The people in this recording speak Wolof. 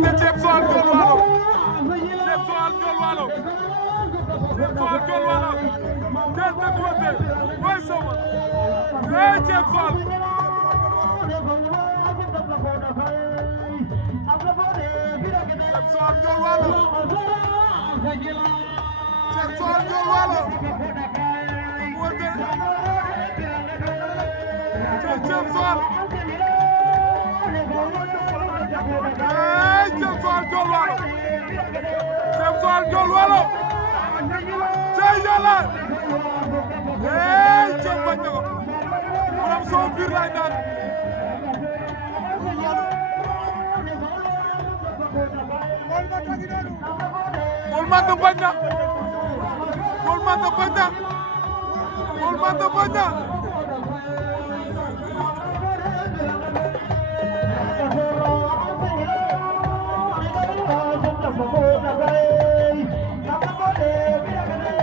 woote Ceeb Joal Ndiol Walo Ceeb Joal Ndiol Walo Ceeb Joal Ndiol Walo teel teg woote mooy sama Ceeb Joal Ceeb Joal Ndiol Walo Ceeb Joal Ndiol Walo woote Ceeb Joal Ceeb Joal Ndiol Walo Ceeb Joal Ndiol Walo cey Yàlla Ceeb bañ na ko borom soo biir lay naan Paul Menthe bañ na Paul Menthe bañ na Paul Menthe bañ na